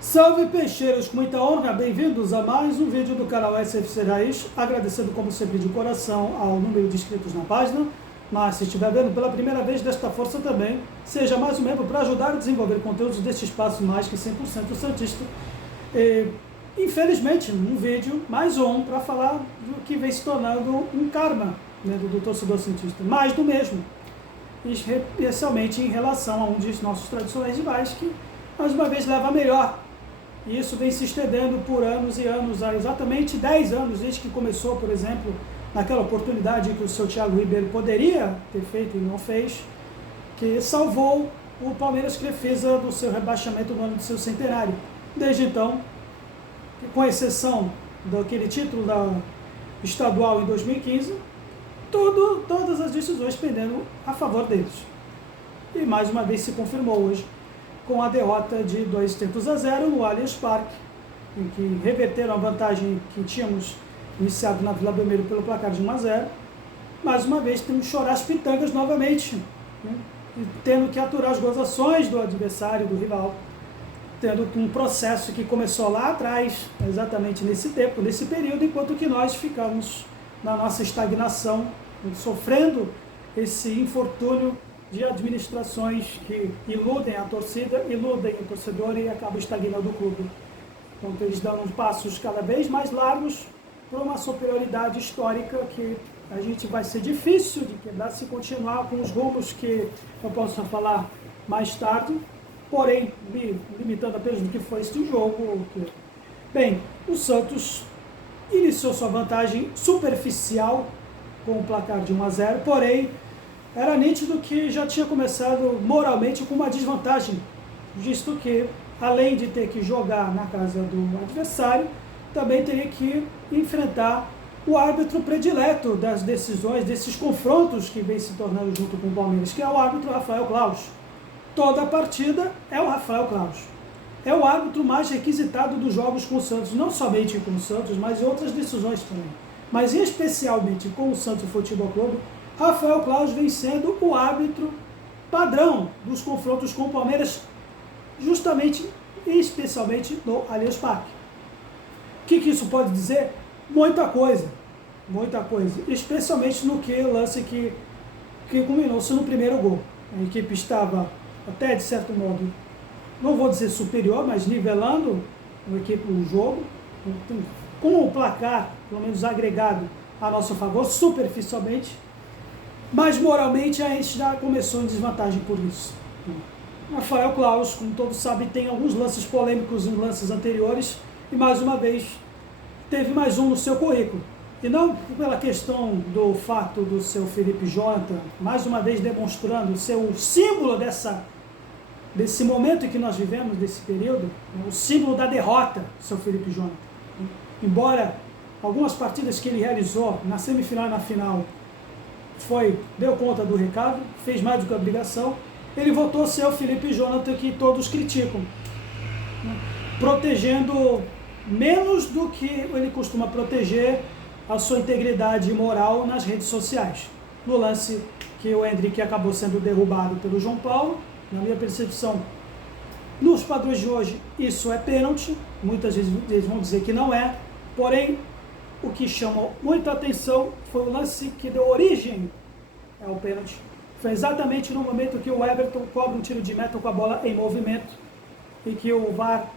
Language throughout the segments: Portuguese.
Salve peixeiros, com muita honra, bem-vindos a mais um vídeo do canal SFC Raiz, agradecendo como sempre de coração ao número de inscritos na página, mas se estiver vendo pela primeira vez desta força também, seja mais um membro para ajudar a desenvolver conteúdos deste espaço mais que 100% santista. Infelizmente, um vídeo mais um para falar do que vem se tornando um karma dentro do torcedor santista, mais do mesmo, especialmente em relação a um dos nossos tradicionais rivais que mais uma vez leva a melhor. E isso vem se estendendo por anos e anos, há exatamente 10 anos, desde que começou, por exemplo, naquela oportunidade que o seu Thiago Ribeiro poderia ter feito e não fez, que salvou o Palmeiras Crefisa do seu rebaixamento no ano do seu centenário. Desde então, com exceção daquele título da estadual em 2015, todas as decisões pendendo a favor deles. E mais uma vez se confirmou hoje, com a derrota de 2-0 no Allianz Parque, em que reverteram a vantagem que tínhamos iniciado na Vila Belmiro pelo placar de 1-0. Mais uma vez temos que chorar as pitangas novamente, né? E tendo que aturar as gozações do adversário, do rival, tendo um processo que começou lá atrás, exatamente nesse tempo, nesse período, enquanto que nós ficamos na nossa estagnação, sofrendo esse infortúnio de administrações que iludem a torcida, iludem o torcedor e acabam estagnando o clube. Então eles dão passos cada vez mais largos para uma superioridade histórica que a gente vai ser difícil de quebrar se continuar com os rumos que eu posso falar mais tarde, porém, me limitando apenas no que foi este jogo. Bem, o Santos iniciou sua vantagem superficial com o placar de 1-0, porém, era nítido que já tinha começado moralmente com uma desvantagem, visto que, além de ter que jogar na casa do adversário, também teria que enfrentar o árbitro predileto das decisões, desses confrontos que vem se tornando junto com o Palmeiras, que é o árbitro Rafael Claus. Toda a partida é o Rafael Claus. É o árbitro mais requisitado dos jogos com o Santos, não somente com o Santos, mas em outras decisões também. Mas especialmente com o Santos Futebol Clube, Rafael Claus vem sendo o árbitro padrão dos confrontos com o Palmeiras, justamente e especialmente no Allianz Parque. O que isso pode dizer? Muita coisa, especialmente no que lance que culminou-se no primeiro gol. A equipe estava até, de certo modo, não vou dizer superior, mas nivelando o jogo, com o placar, pelo menos agregado, a nosso favor, superficialmente. Mas moralmente a gente já começou em desvantagem por isso. Rafael Claus, como todos sabem, tem alguns lances polêmicos em lances anteriores e mais uma vez teve mais um no seu currículo. E não pela questão do fato do seu Felipe Jonathan, mais uma vez demonstrando ser o símbolo desse momento em que nós vivemos, desse período, o símbolo da derrota, seu Felipe Jonathan. Embora algumas partidas que ele realizou na semifinal e na final deu conta do recado, fez mais do que a obrigação, ele voltou a ser o Felipe Jonathan que todos criticam, né? Protegendo menos do que ele costuma proteger a sua integridade moral nas redes sociais. No lance que o Hendrick acabou sendo derrubado pelo João Paulo, na minha percepção, nos padrões de hoje, isso é pênalti, muitas vezes eles vão dizer que não é, porém, o que chamou muita atenção foi o lance que deu origem ao pênalti. Foi exatamente no momento que o Everton cobra um tiro de meta com a bola em movimento e que o VAR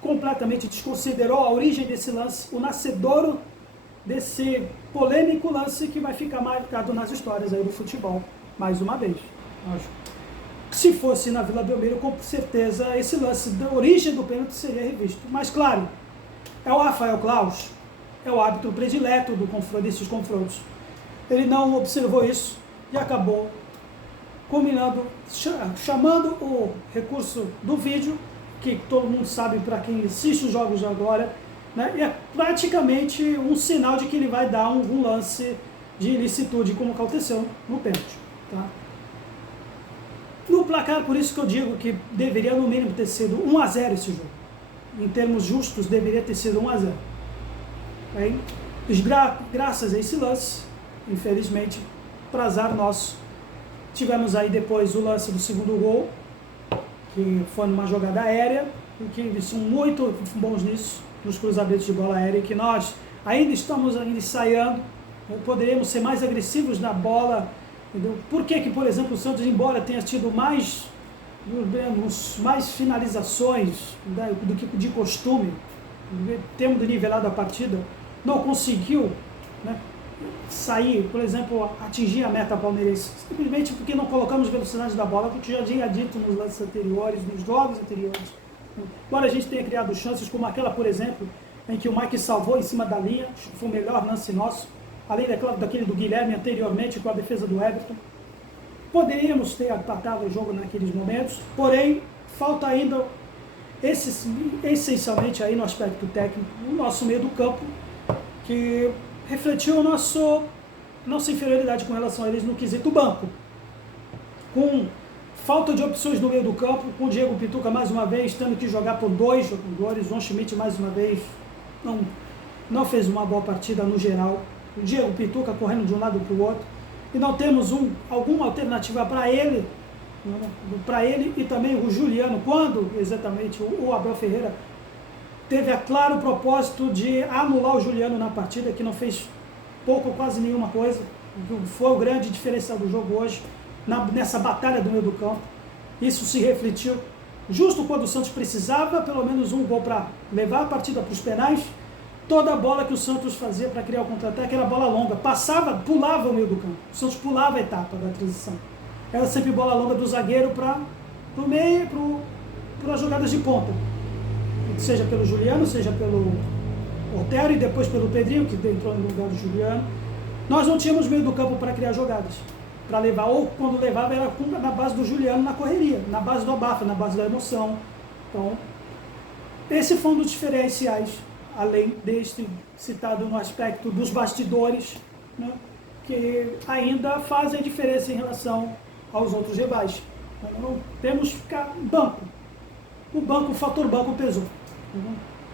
completamente desconsiderou a origem desse lance, o nascedouro desse polêmico lance que vai ficar marcado nas histórias aí do futebol, mais uma vez. Se fosse na Vila Belmiro, com certeza esse lance da origem do pênalti seria revisto. Mas claro, é o Rafael Claus, é o árbitro predileto desses confrontos. Ele não observou isso e acabou combinando, chamando o recurso do vídeo, que todo mundo sabe para quem assiste os jogos agora, né? E é praticamente um sinal de que ele vai dar um lance de ilicitude, como aconteceu no pênalti. Tá? No placar, por isso que eu digo que deveria no mínimo ter sido 1-0 esse jogo. Em termos justos, deveria ter sido 1-0. Aí, graças a esse lance, infelizmente, para azar nosso, tivemos aí depois o lance do segundo gol, que foi numa jogada aérea, que são muito bons nisso, nos cruzamentos de bola aérea, que nós ainda estamos ensaiando, poderíamos ser mais agressivos na bola. Entendeu? Por que, por exemplo, o Santos, embora tenha tido mais finalizações do que de costume, tendo nivelado a partida, não conseguiu, né, sair, por exemplo, atingir a meta palmeirense, simplesmente porque não colocamos velocidade da bola, porque já tinha dito nos lances anteriores, nos jogos anteriores. Embora a gente tenha criado chances como aquela, por exemplo, em que o Mike salvou em cima da linha, acho que foi o melhor lance nosso, além daquele do Guilherme anteriormente com a defesa do Everton. Poderíamos ter empatado o jogo naqueles momentos, porém, falta ainda, essencialmente aí no aspecto técnico, o nosso meio do campo, que refletiu nossa inferioridade com relação a eles no quesito banco. Com falta de opções no meio do campo, com o Diego Pituca mais uma vez tendo que jogar por dois jogadores, João Schmidt mais uma vez não fez uma boa partida no geral, o Diego Pituca correndo de um lado para o outro, e não temos alguma alternativa para ele e também o Juliano, quando exatamente o Abel Ferreira teve a claro propósito de anular o Juliano na partida, que não fez pouco ou quase nenhuma coisa, foi o grande diferencial do jogo hoje, nessa batalha do meio do campo. Isso se refletiu justo quando o Santos precisava, pelo menos um gol para levar a partida para os penais. Toda a bola que o Santos fazia para criar o contra-ataque era bola longa, pulava o meio do campo, o Santos pulava a etapa da transição, era sempre bola longa do zagueiro para o meio, para as jogadas de ponta, seja pelo Juliano, seja pelo Otero e depois pelo Pedrinho, que entrou no lugar do Juliano. Nós não tínhamos meio do campo para criar jogadas, para levar, ou quando levava era na base do Juliano na correria, na base do abafa, na base da emoção. Então, esse foi um dos diferenciais, além deste citado no aspecto dos bastidores, né, que ainda fazem diferença em relação aos outros rivais. Então, temos que ficar banco. O fator banco pesou.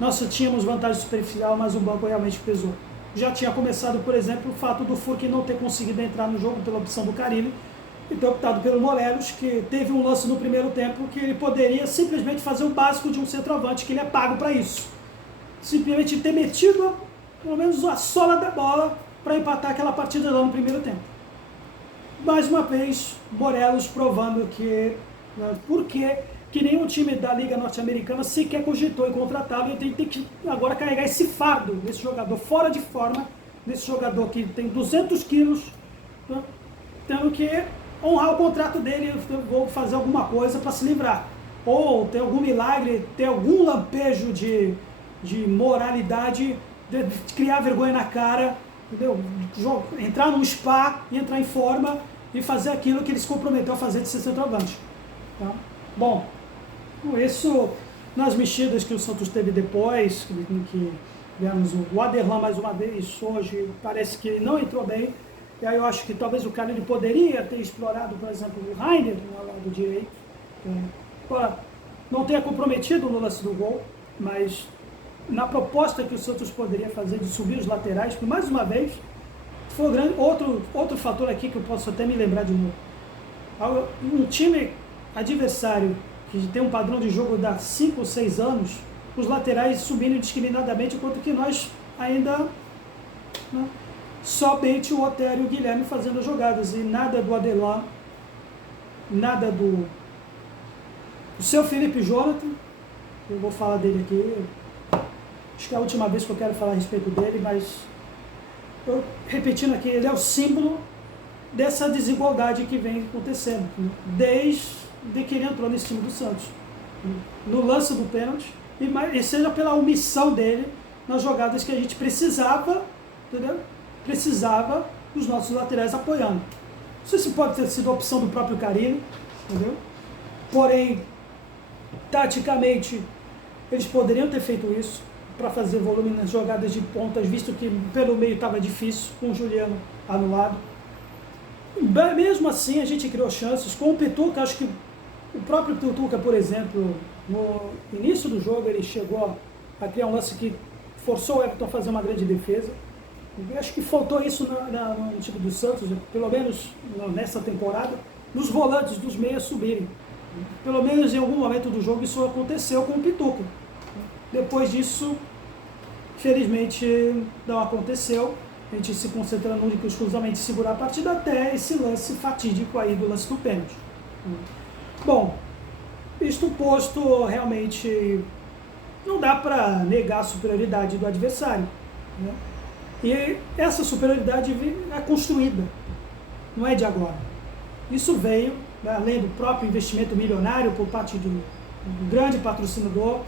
Nós tínhamos vantagem superficial, mas o banco realmente pesou. Já tinha começado, por exemplo, o fato do Furque não ter conseguido entrar no jogo pela opção do Carille e ter optado pelo Morelos, que teve um lance no primeiro tempo que ele poderia simplesmente fazer o básico de um centroavante, que ele é pago para isso. Simplesmente ter metido pelo menos a sola da bola para empatar aquela partida lá no primeiro tempo. Mais uma vez, Morelos provando que nenhum time da Liga Norte-Americana sequer cogitou em contratá-lo, e tem que agora carregar esse fardo desse jogador fora de forma, desse jogador que tem 200 quilos, né, tendo que honrar o contrato dele, ou fazer alguma coisa para se livrar, ou ter algum milagre, ter algum lampejo de moralidade, de criar vergonha na cara, entendeu? Entrar num spa e entrar em forma e fazer aquilo que ele se comprometeu a fazer de ser centroavante. Tá? Bom, isso nas mexidas que o Santos teve depois, que vemos o Aderlan mais uma vez hoje, parece que ele não entrou bem, e aí eu acho que talvez o cara ele poderia ter explorado, por exemplo, o Rainer no lado direito, não tenha comprometido no lance do gol, mas na proposta que o Santos poderia fazer de subir os laterais, que mais uma vez foi outro fator aqui que eu posso até me lembrar de novo. Um time adversário que tem um padrão de jogo de 5 ou 6 anos, os laterais subindo indiscriminadamente, enquanto que nós ainda, né, somente o Otero e o Guilherme fazendo as jogadas, e nada do Adelan, nada do seu Felipe Jonathan. Eu vou falar dele aqui, acho que é a última vez que eu quero falar a respeito dele, mas eu, repetindo aqui, ele é o símbolo dessa desigualdade que vem acontecendo, né, desde que ele entrou nesse time do Santos, no lance do pênalti, e seja pela omissão dele nas jogadas que a gente precisava, entendeu? Precisava dos nossos laterais apoiando. Não sei se pode ter sido a opção do próprio Carille, entendeu? Porém, taticamente, eles poderiam ter feito isso para fazer volume nas jogadas de pontas, visto que pelo meio estava difícil, com o Juliano anulado. Mesmo assim, a gente criou chances. Com o Pituca, acho que o próprio Pituca, por exemplo, no início do jogo, ele chegou a criar um lance que forçou o Everton a fazer uma grande defesa. Eu acho que faltou isso no time do Santos, pelo menos nessa temporada, nos volantes dos meias subirem. Pelo menos em algum momento do jogo isso aconteceu com o Pituca. Depois disso, felizmente, não aconteceu. A gente se concentrando único e exclusivamente em segurar a partida até esse lance fatídico aí do lance do pênalti. Bom, isto posto, realmente não dá para negar a superioridade do adversário, né? E essa superioridade é construída, não é de agora. Isso veio, né, além do próprio investimento milionário por parte do grande patrocinador,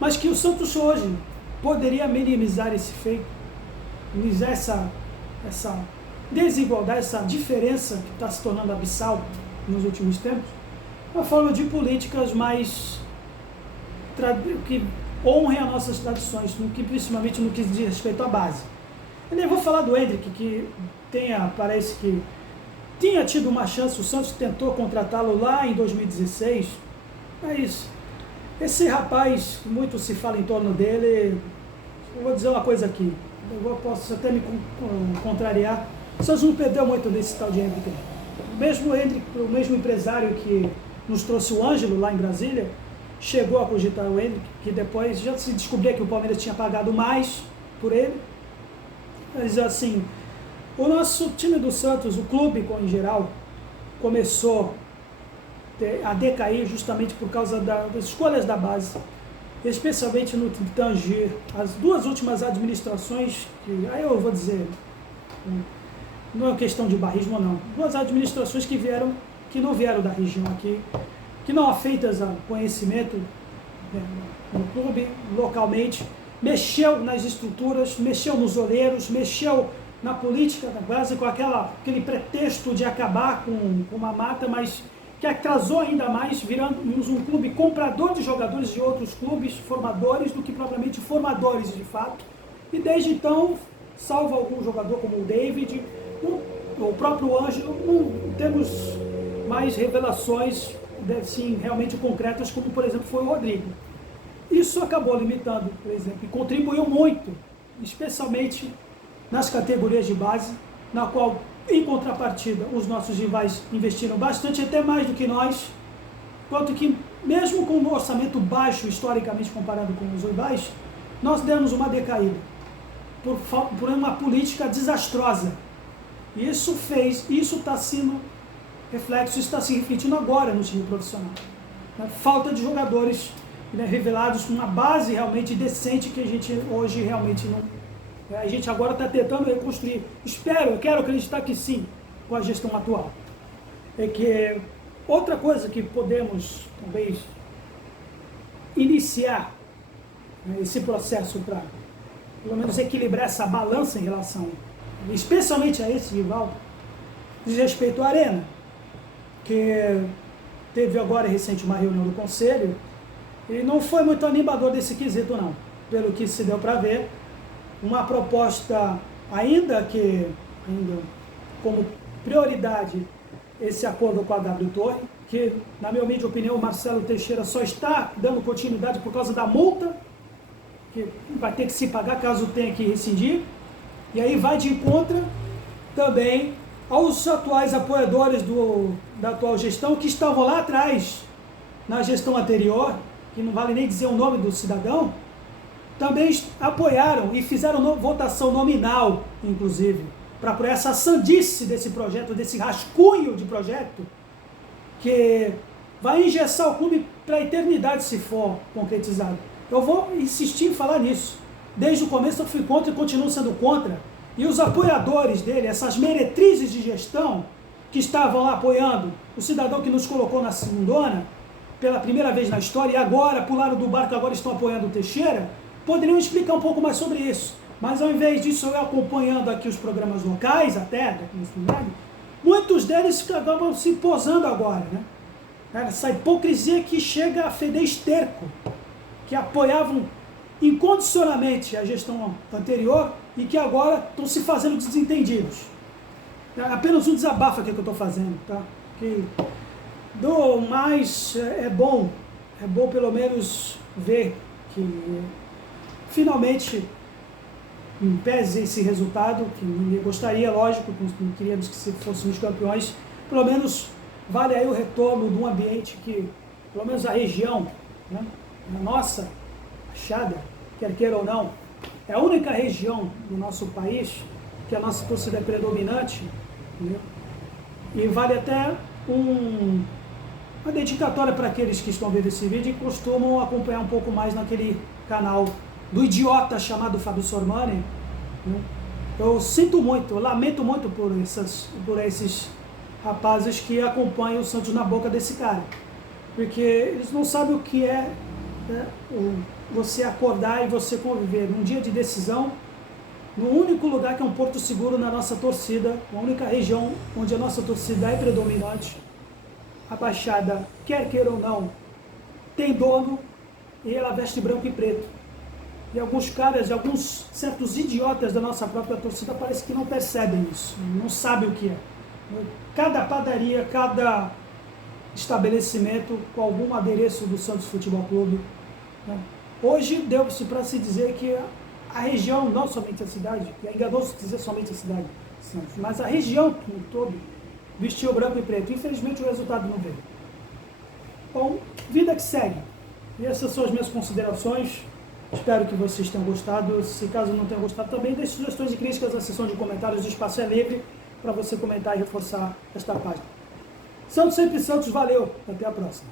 mas que o Santos hoje poderia minimizar esse feito, minimizar essa desigualdade, essa diferença que está se tornando abissal nos últimos tempos, uma forma de políticas mais que honrem as nossas tradições, principalmente no que diz respeito à base. Eu nem vou falar do Endrick, que parece que tinha tido uma chance, o Santos tentou contratá-lo lá em 2016, mas esse rapaz, muito se fala em torno dele. Eu vou dizer uma coisa aqui, posso até me contrariar, o Santos não perdeu muito nesse tal de Endrick. O mesmo empresário que nos trouxe o Ângelo lá em Brasília, chegou a cogitar o Endrick, que depois já se descobria que o Palmeiras tinha pagado mais por ele. Mas assim, o nosso time do Santos, o clube em geral, começou a decair justamente por causa das escolhas da base, especialmente no que tange as duas últimas administrações, que aí eu vou dizer, não é questão de barrismo não, duas administrações que não vieram da região aqui, que não afeitas a conhecimento, né, no clube, localmente, mexeu nas estruturas, mexeu nos olheiros, mexeu na política da base com aquele pretexto de acabar com uma mata, mas que atrasou ainda mais, virando um clube comprador de jogadores de outros clubes, formadores, do que propriamente formadores de fato. E desde então, salvo algum jogador como o David, o próprio Ângelo, não temos mais revelações assim, realmente concretas, como por exemplo foi o Rodrigo. Isso acabou limitando, por exemplo, e contribuiu muito, especialmente nas categorias de base, na qual, em contrapartida, os nossos rivais investiram bastante, até mais do que nós, quanto que, mesmo com um orçamento baixo, historicamente comparado com os rivais, nós demos uma decaída, por uma política desastrosa. Isso está sendo reflexo, está se refletindo agora no time profissional. Falta de jogadores, né, revelados com uma base realmente decente que a gente hoje realmente não... A gente agora está tentando reconstruir. Eu quero acreditar que sim, com a gestão atual. É que outra coisa que podemos, talvez, iniciar, né, esse processo para, pelo menos, equilibrar essa balança em relação, especialmente a esse rival, diz respeito à Arena, que teve agora recente uma reunião do Conselho, e não foi muito animador desse quesito não, pelo que se deu para ver, uma proposta ainda como prioridade esse acordo com a W Torre, que na minha humilde opinião o Marcelo Teixeira só está dando continuidade por causa da multa, que vai ter que se pagar caso tenha que rescindir, e aí vai de encontro também aos atuais apoiadores da atual gestão, que estavam lá atrás, na gestão anterior, que não vale nem dizer o nome do cidadão, também apoiaram e fizeram votação nominal, inclusive, para apoiar essa sandice desse projeto, desse rascunho de projeto, que vai engessar o clube para a eternidade se for concretizado. Eu vou insistir em falar nisso. Desde o começo eu fui contra e continuo sendo contra. E os apoiadores dele, essas meretrizes de gestão, que estavam lá apoiando o cidadão que nos colocou na segundona, pela primeira vez na história, e agora pularam do barco, agora estão apoiando o Teixeira, poderiam explicar um pouco mais sobre isso. Mas ao invés disso, eu acompanhando aqui os programas locais, até, muitos deles acabam se posando agora, né? Essa hipocrisia que chega a feder esterco, que apoiavam incondicionalmente a gestão anterior e que agora estão se fazendo desentendidos. É apenas um desabafo aqui que eu estou fazendo, tá? Que mas é bom pelo menos ver que finalmente, em pese esse resultado, que ninguém gostaria, lógico, queríamos que fôssemos campeões, pelo menos vale aí o retorno de um ambiente que pelo menos a região, né, a nossa Baixada, quer queira ou não, é a única região do nosso país que a nossa torcida é predominante, entendeu? E vale até uma dedicatória para aqueles que estão vendo esse vídeo e costumam acompanhar um pouco mais naquele canal do idiota chamado Fábio Sormani, né? Eu sinto muito, eu lamento muito por esses rapazes que acompanham o Santos na boca desse cara, porque eles não sabem o que é, né, você acordar e você conviver num dia de decisão, no único lugar que é um porto seguro na nossa torcida, a única região onde a nossa torcida é predominante. A Baixada, quer queira ou não, tem dono e ela veste branco e preto. E alguns caras, alguns certos idiotas da nossa própria torcida parece que não percebem isso, não sabem o que é. Cada padaria, cada estabelecimento com algum adereço do Santos Futebol Clube, né? Hoje deu-se para se dizer que a região, não somente a cidade, é enganoso dizer somente a cidade, Santos, mas a região como um todo vestiu branco e preto. Infelizmente o resultado não veio. Bom, vida que segue. E essas são as minhas considerações. Espero que vocês tenham gostado. Se caso não tenham gostado, também deixe sugestões e críticas na seção de comentários. O espaço é livre para você comentar e reforçar esta página. Santos sempre Santos, valeu. Até a próxima.